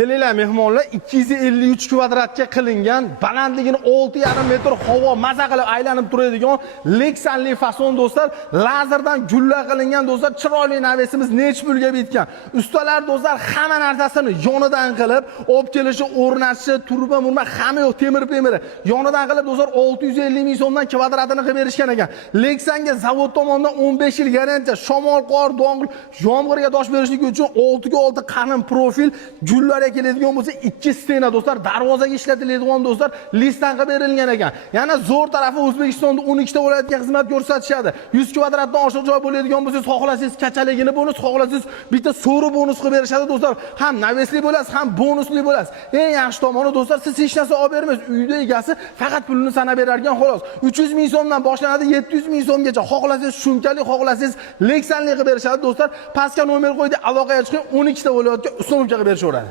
Kelinglar mehmonlar, 253 kvadratga qilingan, balandligini 6,5 metr havo maza qilib aylanib turadigan Lexanli fason do'stlar, lazerdan gulla qilingan do'stlar, chiroyli navesimiz necha pulga bitgan. Ustalar do'stlar hamma narsasini yonidan qilib, olib kelishi, o'rnatishi, turba-murma hamma yo'q, temir-pemiri. Yonidan qilib do'stlar 650 ming so'mdan kvadratini qilib berishgan ekan. Lexanga zavod tomonidan 15 yil garantiya, shamol, qor, dong'il, yomg'irga dosh berishligi uchun 6 ga 6 qalin profil gullar keladigan bo'lsa 2 stena do'stlar, darvozaga ishlatiladigan do'stlar, listdan qilib berilgan ekan. Yana zo'r tarafi O'zbekistonda 12 ta viloyatga xizmat ko'rsatishadi. 100 kvadratdan oshiq joy bo'ladigan bo'lsa, xohlasangiz kachaligini bonus, xohlasangiz bitta so'ri bonus qilib berishadi do'stlar. Ham navesli bo'lasiz, ham bonusli bo'lasiz. Eng yaxshi tomoni do'stlar, siz hech narsa olib bermaysiz. Uyda egasi faqat pulini sanab berar ekan, xolos. 300 ming so'mdan boshlanadi, 700 ming so'mgacha. Xohlasangiz shunkali, xohlasangiz Lexanli qilib berishadi do'stlar. Pastga nomer qo'ydi, aloqaga chiqing, 12 ta viloyatga uslubga qilib berishaveradi.